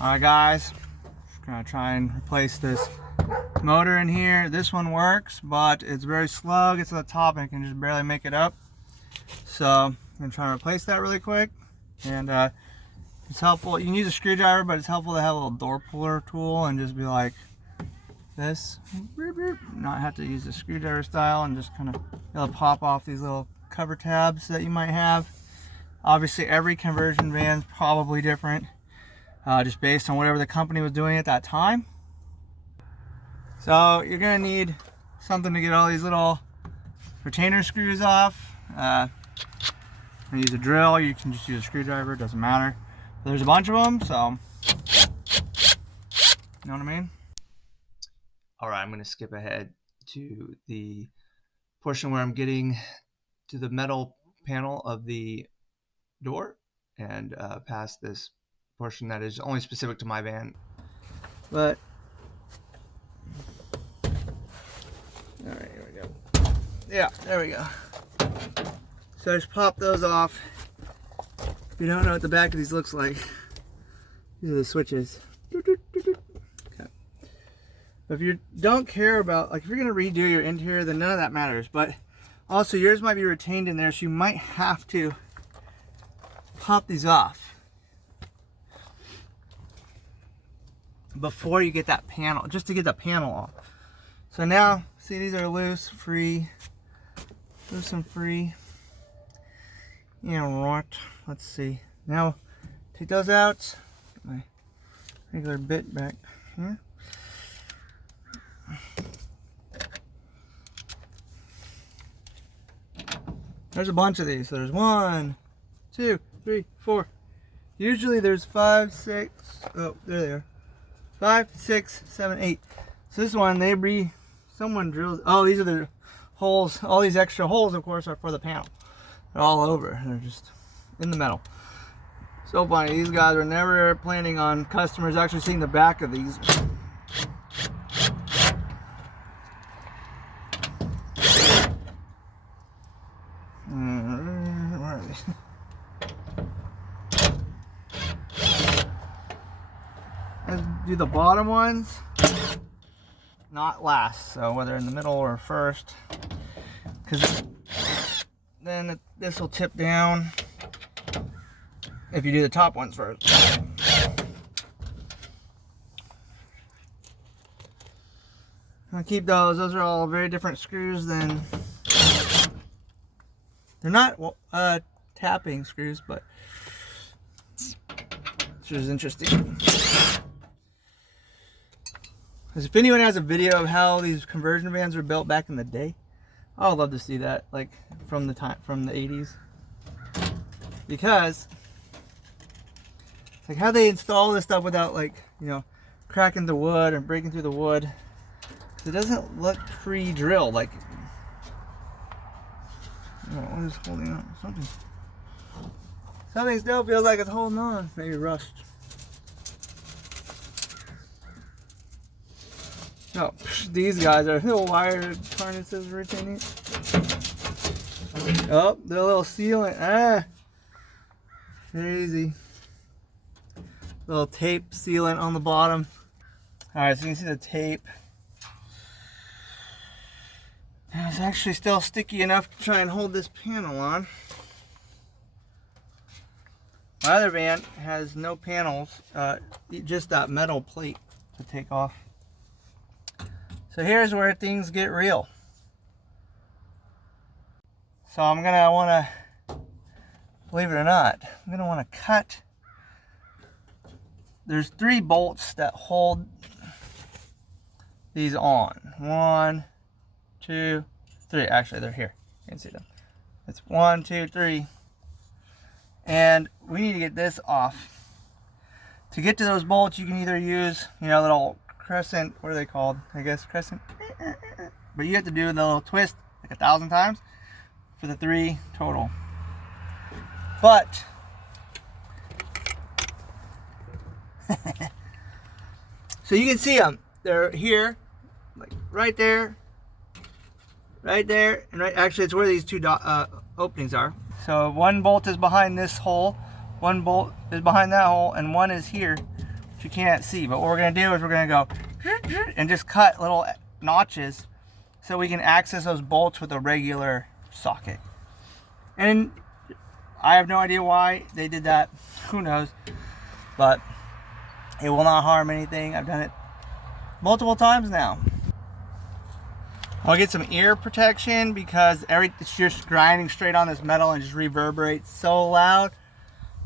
Alright guys, gonna try and replace this motor in here. This one works, but it's very slow, gets to the top and it can just barely make it up. So I'm gonna try and replace that really quick. And it's helpful, you can use a screwdriver, but it's helpful to have a little door puller tool and just be like this, not have to use the screwdriver style, and just kind of it'll pop off these little cover tabs that you might have. Obviously every conversion van's probably different, just based on whatever the company was doing at that time. So you're gonna need something to get all these little retainer screws off. Use a drill, you can just use a screwdriver, it doesn't matter. But there's a bunch of them, so you know what I mean? Alright, I'm gonna skip ahead to the portion where I'm getting to the metal panel of the door and past this portion that is only specific to my van. But alright, here we go. Yeah, there we go. So I just pop those off. If you don't know what the back of these looks like, these are the switches. Okay. But if you don't care about, like if you're gonna redo your interior, then none of that matters. But also yours might be retained in there, so you might have to pop these off before you get that panel, just to get the panel off. So now, see, these are loose, free, loose and free. Yeah, right. Let's see. Now, take those out. Get my regular bit back here. There's a bunch of these. So there's 1, 2, 3, 4. Usually there's 5, 6. Oh, there they are. 5, 6, 7, 8. So this one, someone drilled. Oh, these are the holes. All these extra holes, of course, are for the panel. They're all over. They're just in the metal. So funny. These guys were never planning on customers actually seeing the back of these. Where are they? Let's do the bottom ones, not last. So whether in the middle or first, because then this will tip down if you do the top ones first. I'll keep those. Those are all very different screws than. They're not tapping screws, but which is interesting. Because if anyone has a video of how these conversion vans were built back in the day, I would love to see that, like from the 80s. Because it's like how they install this stuff without, like, you know, cracking the wood and breaking through the wood. Because it doesn't look pre-drilled. Like, oh, I'm just holding on. Something still feels like it's holding on. Maybe rust. Oh, these guys are little wire harnesses retaining. Oh, they're a little sealant. Ah, crazy. Little tape sealant on the bottom. All right, so you can see the tape. It's actually still sticky enough to try and hold this panel on. My other van has no panels, just that metal plate to take off. So here's where things get real. So I'm gonna wanna, believe it or not, I'm gonna wanna cut. There's 3 bolts that hold these on. 1, 2, 3. Actually, they're here. You can see them. It's 1, 2, 3. And we need to get this off. To get to those bolts, you can either use, you know, little crescent, what are they called? I guess crescent. But you have to do the little twist like 1,000 times for the 3 total. But so you can see them. They're here, like right there, and right. Actually, it's where these 2 openings are. So 1 bolt is behind this hole, 1 bolt is behind that hole, and 1 is here. which you can't see. But what we're going to do is we're going to go and just cut little notches so we can access those bolts with a regular socket. And I have no idea why they did that. Who knows? But it will not harm anything. I've done it multiple times now. I'll get some ear protection because it's just grinding straight on this metal and just reverberates so loud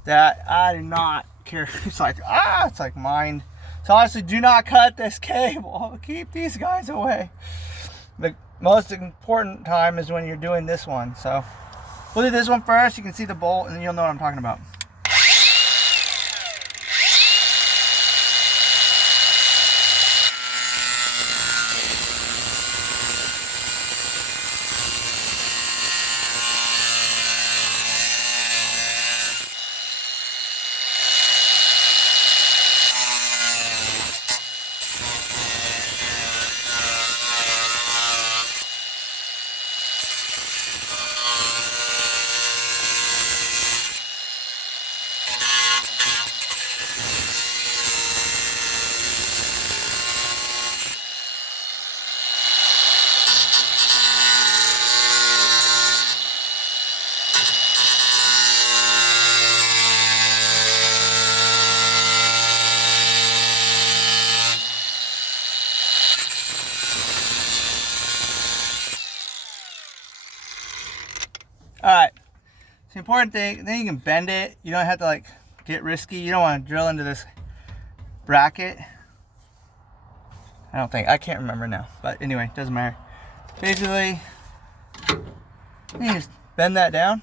that I do not care. It's like, it's like mine. So honestly, do not cut this cable. Keep these guys away. The most important time is when you're doing this one. So we'll do this one first. You can see the bolt and then you'll know what I'm talking about. Alright, it's the important thing, then you can bend it. You don't have to like get risky. You don't want to drill into this bracket. I can't remember now. But anyway, doesn't matter. Basically, you just bend that down.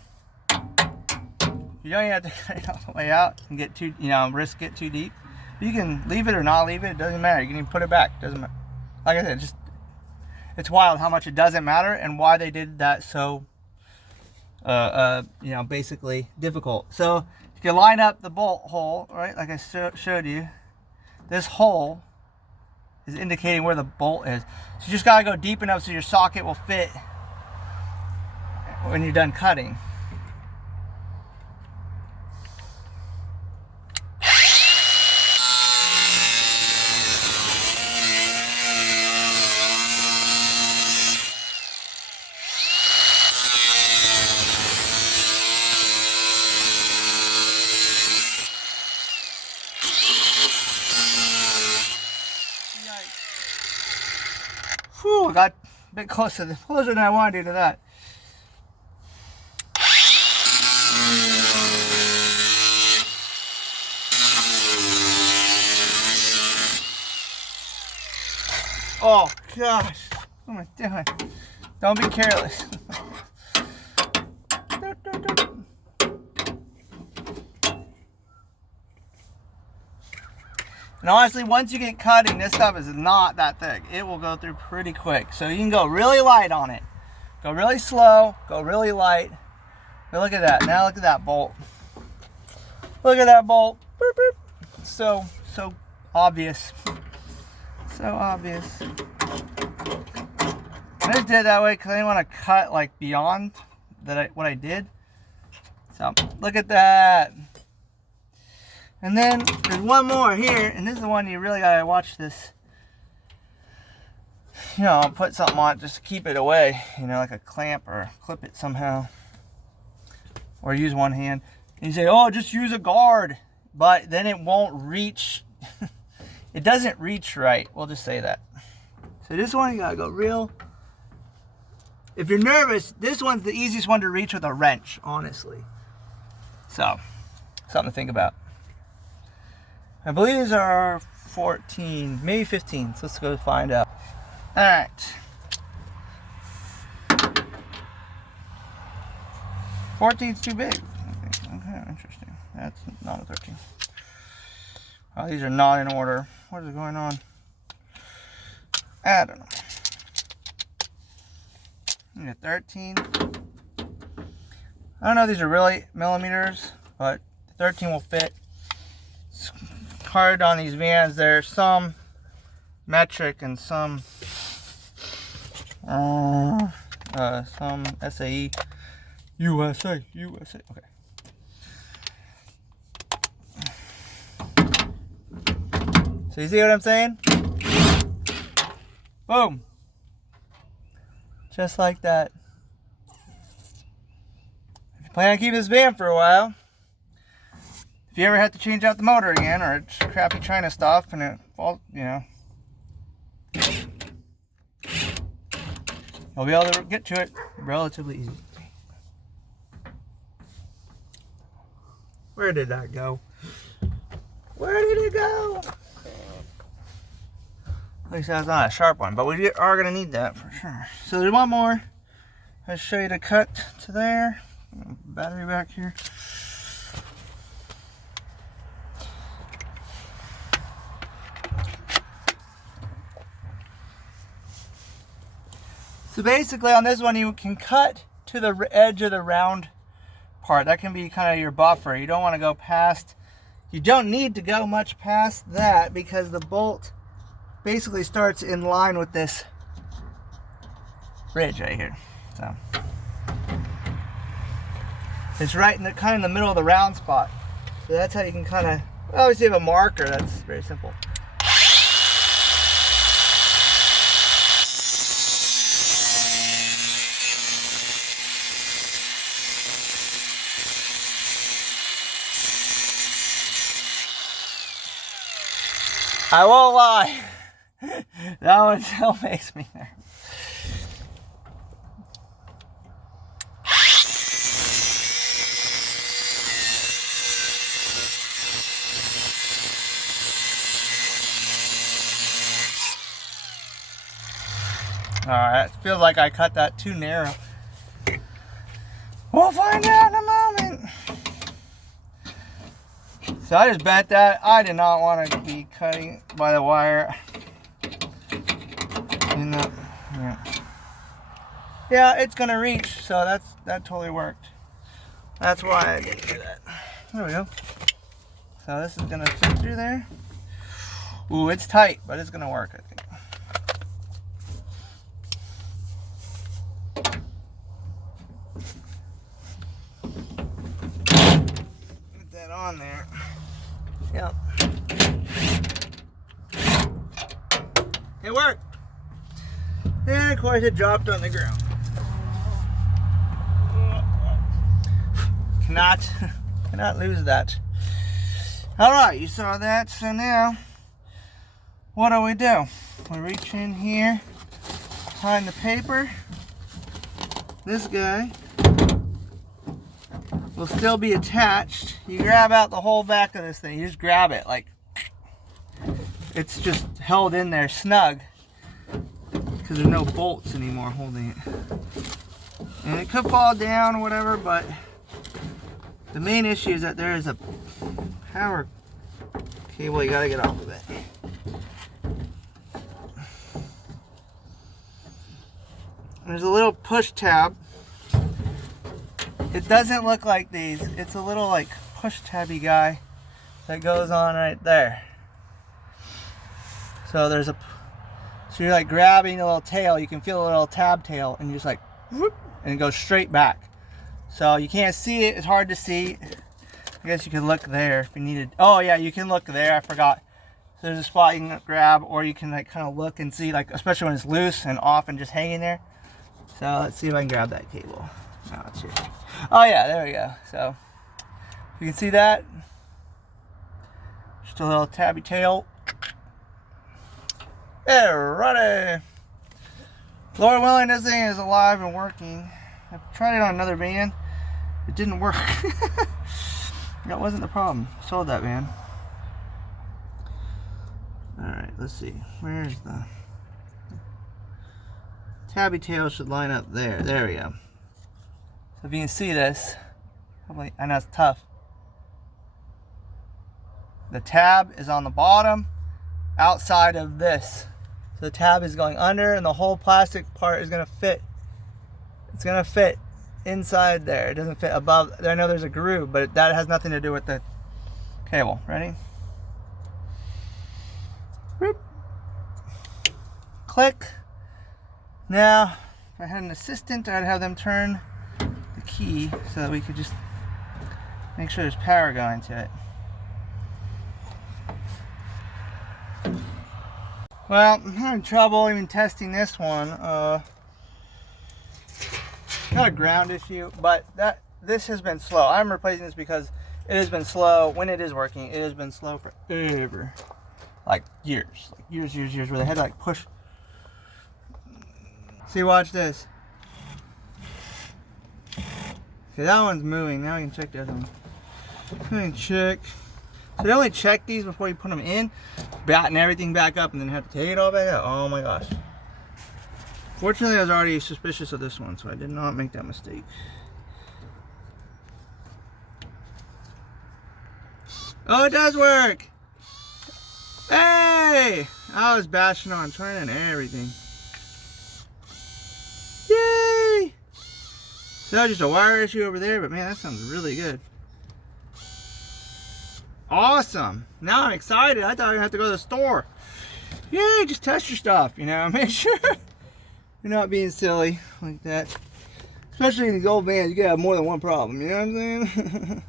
You don't even have to cut it all the way out and get too, risk it too deep. You can leave it or not leave it. It doesn't matter. You can even put it back. Doesn't matter. Like I said, it's wild how much it doesn't matter and why they did that so basically difficult. So if you line up the bolt hole, right, like I showed you, this hole is indicating where the bolt is. So you just gotta go deep enough so your socket will fit when you're done cutting. Whew, I got a bit closer than I wanted to that. Oh gosh, what am I doing? Don't be careless. And honestly, once you get cutting, this stuff is not that thick. It will go through pretty quick. So you can go really light on it. Go really slow, go really light. But look at that. Now look at that bolt. Look at that bolt. Boop, boop. So obvious. So obvious. I just did it that way because I didn't want to cut like beyond what I did. So look at that. And then there's one more here, and this is the one you really gotta watch this. Put something on it just to keep it away, like a clamp or clip it somehow. Or use one hand. And you say, oh, just use a guard. But then it won't reach. It doesn't reach right. We'll just say that. So this one, you gotta go real. If you're nervous, this one's the easiest one to reach with a wrench, honestly. So, something to think about. I believe these are 14, maybe 15. So let's go find out. All right. 14's too big. Okay, interesting. That's not a 13. Oh, these are not in order. What is going on? I don't know. I need a 13. I don't know if these are really millimeters, but 13 will fit. It's hard on these vans. There's some metric and some SAE. USA. Okay. So you see what I'm saying? Boom. Just like that. If you plan on keeping this van for a while, if you ever have to change out the motor again, or it's crappy China stuff and it falls, you know, you'll be able to get to it relatively easy. Where did that go? Where did it go? At least that's not a sharp one, but we are going to need that for sure. So there's one more. I'll show you the cut to there. Battery back here. So basically on this one you can cut to the edge of the round part. That can be kind of your buffer. You don't want to go past, you don't need to go much past that because the bolt basically starts in line with this ridge right here. So it's right in the kind of in the middle of the round spot. So that's how you can kind of, obviously you have a marker, that's very simple. I won't lie, that one still makes me nervous. Alright, it feels like I cut that too narrow. We'll find out in a moment. So I just bent that. I did not want to be cutting by the wire. Yeah, it's gonna reach, so that totally worked. That's why I didn't do that. There we go. So this is gonna fit through there. Ooh, it's tight, but it's gonna work, I think. Get that on there. Yep. It worked. And of course it dropped on the ground. Cannot lose that. Alright, you saw that, so now what do? We reach in here behind the paper. This guy will still be attached. You grab out the whole back of this thing. You just grab it like it's just held in there snug because there's no bolts anymore holding it. And it could fall down or whatever, but the main issue is that there is a power cable you gotta get off of it. There's a little push tab. It doesn't look like these. It's a little like push tabby guy that goes on right there. So there's a, so you're like grabbing a little tail. You can feel a little tab tail, and you just like whoop, and it goes straight back. So you can't see it. It's hard to see. I guess you could look there if you needed. Oh yeah, you can look there. I forgot. So there's a spot you can grab, or you can like kind of look and see, like especially when it's loose and off and just hanging there. So let's see if I can grab that cable. Oh, it's here. Oh yeah, there we go. So you can see that. Just a little tabby tail. Alrighty. Lord willing, this thing is alive and working. I tried it on another van. It didn't work. That wasn't the problem. Sold that van. Alright, let's see. Where's the tabby tail? Should line up there. There we go. So if you can see this, probably, I know it's tough. The tab is on the bottom outside of this. So the tab is going under and the whole plastic part is going to fit. It's going to fit inside there. It doesn't fit above. I know there's a groove, but that has nothing to do with the cable. Ready? Whoop. Click. Now, if I had an assistant, I'd have them turn the key so that we could just make sure there's power going to it. Well, I'm having trouble even testing this one. Got a ground issue, but this has been slow. I'm replacing this because it has been slow. When it is working, it has been slow forever. Like years, where they had to like push. See, watch this. Okay, that one's moving. Now we can check the other one. We can check. So they only check these before you put them in, batten everything back up, and then have to take it all back out. Oh my gosh. Fortunately, I was already suspicious of this one, so I did not make that mistake. Oh, it does work! Hey! I was bashing on, trying everything. Yay! So that was just a wire issue over there, but man, that sounds really good. Awesome! Now I'm excited. I thought I would have to go to the store. Yay! Just test your stuff, you know, make sure you're not being silly like that. Especially in these old vans, you gotta have more than one problem, you know what I'm saying?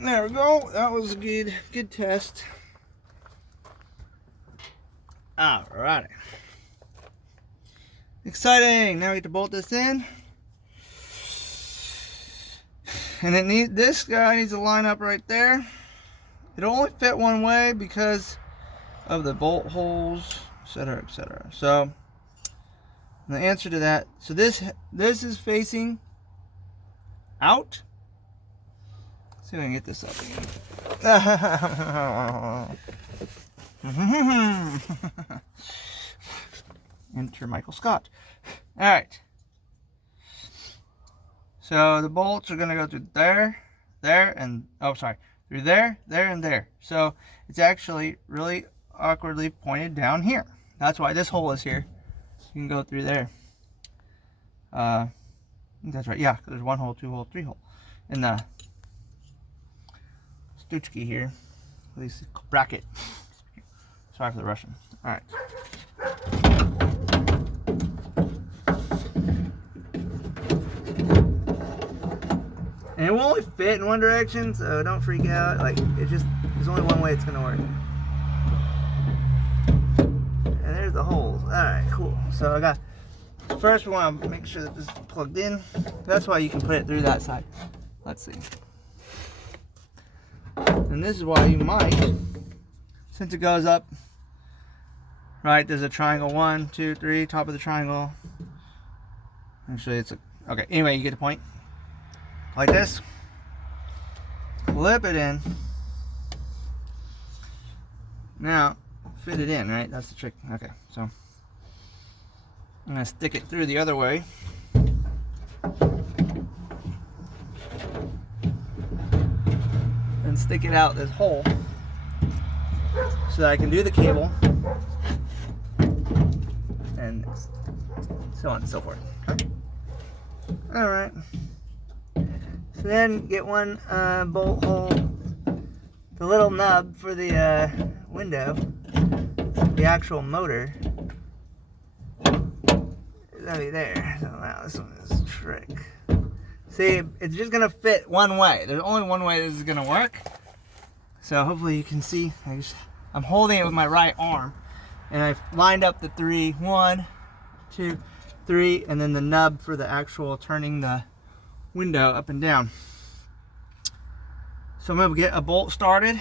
There we go. That was a good test. Alrighty. Exciting! Now we get to bolt this in. And this guy needs to line up right there. It'll only fit one way because of the bolt holes, etc., etc. So the answer to that, so this is facing out. Let's see if I can get this up. Enter Michael Scott. All right. So the bolts are going to go through there, and through there, and there. So it's actually really awkwardly pointed down here. That's why this hole is here. You can go through there. I think that's right. Yeah, there's 1 hole, 2 hole, 3 hole in the Stuchki here. At least bracket. Sorry for the Russian. All right. And it will only fit in one direction, so don't freak out. Like, there's only one way it's gonna work. And there's the holes. Alright, cool. So first we want to make sure that this is plugged in. That's why you can put it through that side. Let's see. And this is why you might, since it goes up, right, there's a triangle, 1, 2, 3, top of the triangle. Actually, okay, anyway, you get the point. Like this, clip it in. Now, fit it in, right? That's the trick. Okay, so I'm gonna stick it through the other way. And stick it out this hole so that I can do the cable and so on and so forth. All right. So then get one bolt hole, the little nub for the window, the actual motor. That'll be there. So now this one is a trick. See, it's just gonna fit one way. There's only one way this is gonna work. So hopefully you can see. I'm holding it with my right arm, and I've lined up the 3, 1, 2, 3, and then the nub for the actual turning the window up and down. So I'm gonna get a bolt started.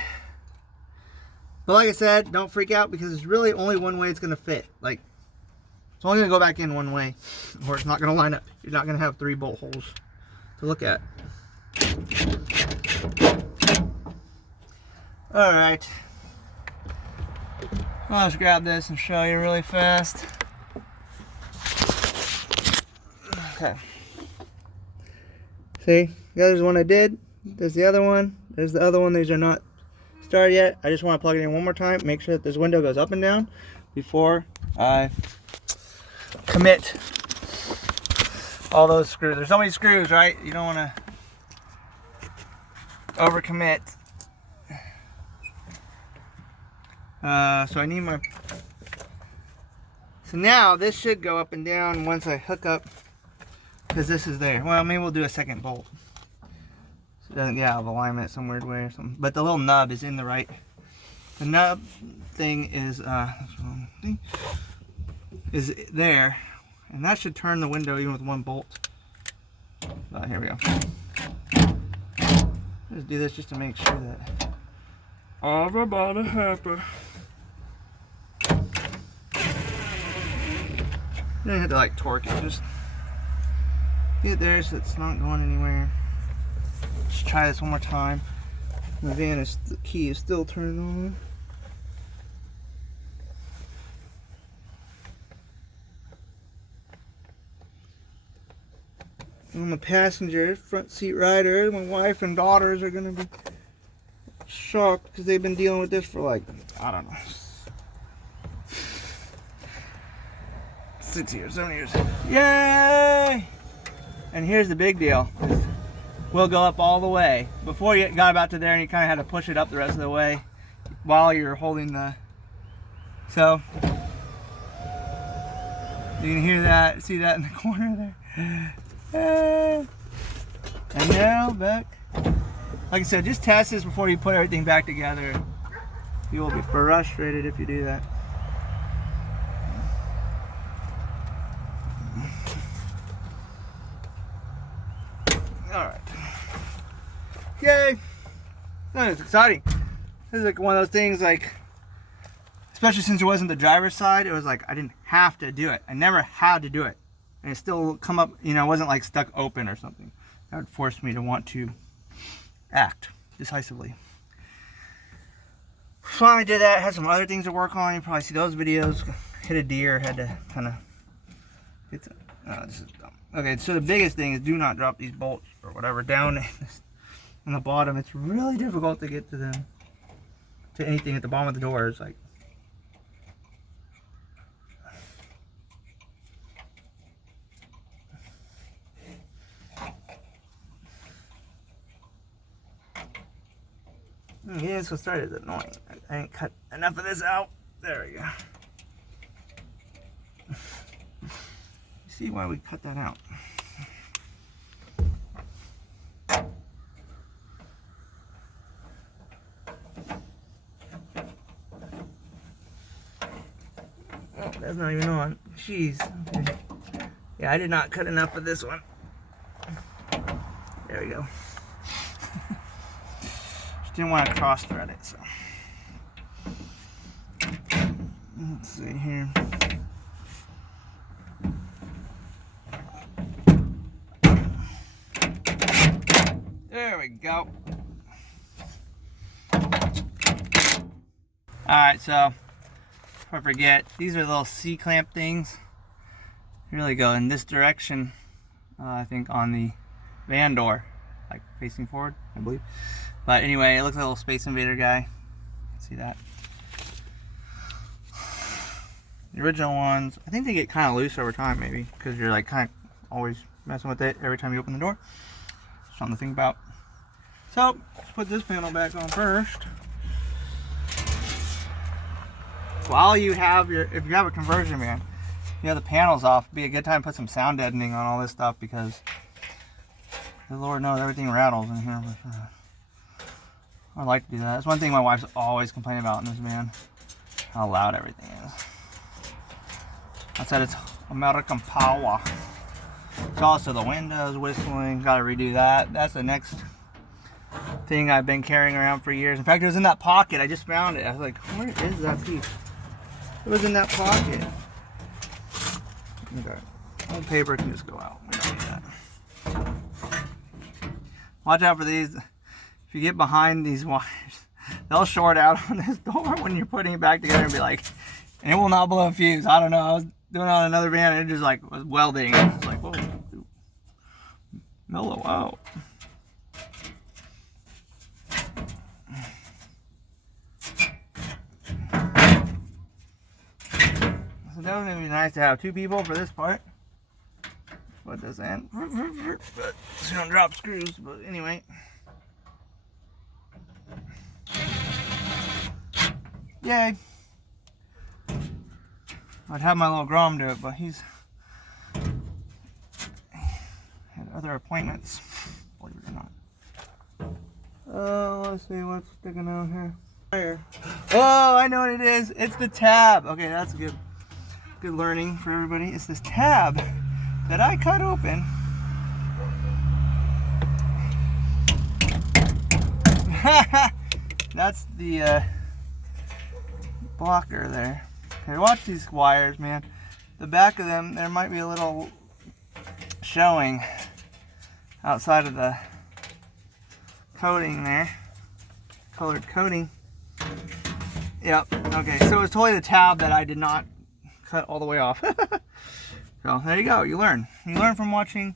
But like I said, don't freak out because it's really only one way it's gonna fit. Like, it's only gonna go back in one way, or it's not gonna line up. You're not gonna have 3 bolt holes to look at. All right. I'll just grab this and show you really fast. Okay. See, there's one I did. There's the other one. There's the other one. These are not started yet. I just want to plug it in one more time. Make sure that this window goes up and down before I commit all those screws. There's so many screws, right? You don't want to overcommit. So I need my... So now this should go up and down once I hook up, because this is there. Well, maybe we'll do a second bolt. So it doesn't get out of alignment some weird way or something. But the little nub is in the right The nub thing is there, and that should turn the window even with one bolt. Here we go. Just do this just to make sure that all about to happen. You don't have to like torque it, just get it there so it's not going anywhere. Just try this one more time. The key is still turned on. I'm a passenger, front seat rider. My wife and daughters are gonna be shocked because they've been dealing with this for like, I don't know, 6 years, 7 years. Yay! And here's the big deal. We'll go up all the way. Before you got about to there and you kind of had to push it up the rest of the way while you're holding the... So, you can hear that, see that in the corner there. And now back. Like I said, just test this before you put everything back together. You will be frustrated if you do that. Alright. Yay! That is exciting. This is like one of those things, like, especially since it wasn't the driver's side, it was like I didn't have to do it. I never had to do it. And it still come up, you know, it wasn't like stuck open or something. That would force me to want to act decisively. Finally did that, had some other things to work on. You probably see those videos. Hit a deer, had to kind of get to, this is dumb. Okay, so the biggest thing is do not drop these bolts or whatever down in the bottom. It's really difficult to get to them, to anything at the bottom of the door. It's like, yeah, so started annoying. I didn't cut enough of this out. There we go. See why we cut that out. Oh, that's not even on. Jeez. Okay. Yeah, I did not cut enough of this one. There we go. Just didn't want to cross thread it, so. Let's see here. There we go. Alright, so before I forget, these are little C-clamp things. You really go in this direction, I think on the van door, like facing forward, I believe. But anyway, it looks like a little Space Invader guy. See that? The original ones, I think they get kind of loose over time, maybe, because you're like kind of always messing with it every time you open the door. Something to think about. So, let's put this panel back on first. While you have your, if you have a conversion van, you have the panels off, it'd be a good time to put some sound deadening on all this stuff, because the Lord knows everything rattles in here. I like to do that. That's one thing my wife's always complaining about in this van, how loud everything is. I said it's American power. It's also the windows whistling, gotta redo that. That's the next thing I've been carrying around for years. In fact, it was in that pocket. I just found it. I was like, where is that piece? It was in that pocket. Okay. Old paper can just go out. We don't need that. Watch out for these. If you get behind these wires, they'll short out on this door when you're putting it back together and be like, and it will not blow a fuse. I don't know. I was doing it on another van and it just like was welding. It's like, whoa, mellow out. So that would be nice to have two people for this part. Put this in, but so you don't drop screws. But anyway, yay! I'd have my little Grom do it, but he's had other appointments, believe it or not. Let's see what's sticking out here. Oh, I know what it is. It's the tab. Okay, that's good learning for everybody. It's this tab that I cut open. That's the blocker there. Okay, watch these wires, man. The back of them, there might be a little showing outside of the coating there. Colored coating. Yep. Okay, so it's totally the tab that I did not cut all the way off. So there you go. You learn. You learn from watching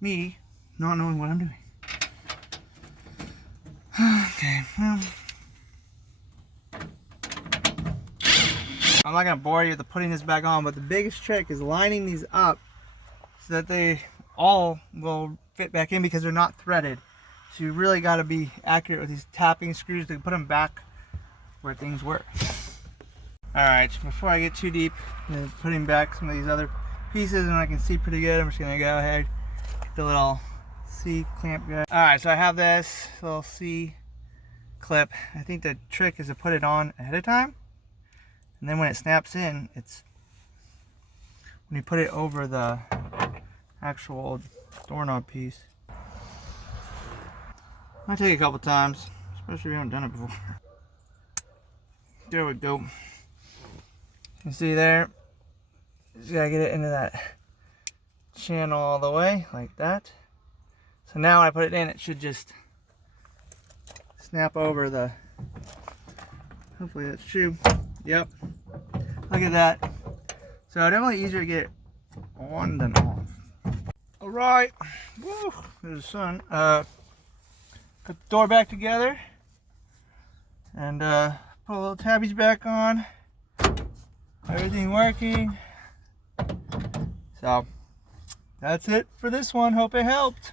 me not knowing what I'm doing. Okay. Well, I'm not gonna bore you with putting this back on, but the biggest trick is lining these up so that they all will fit back in because they're not threaded. So you really got to be accurate with these tapping screws to put them back where things work. Alright, before I get too deep in putting back some of these other pieces and I can see pretty good, I'm just going to go ahead get the little C clamp guy. Alright, so I have this little C clip. I think the trick is to put it on ahead of time, and then when it snaps in, it's when you put it over the actual doorknob piece. Might take a couple times, especially if you haven't done it before. There we go. You can see there, just gotta get it into that channel all the way, like that. So now when I put it in, it should just snap over the, hopefully that's true. Yep. Look at that. So definitely easier to get it on than off. Alright. Woo! There's the sun. Put the door back together and put a little tabbies back on. Everything working. So that's it for this one. Hope it helped.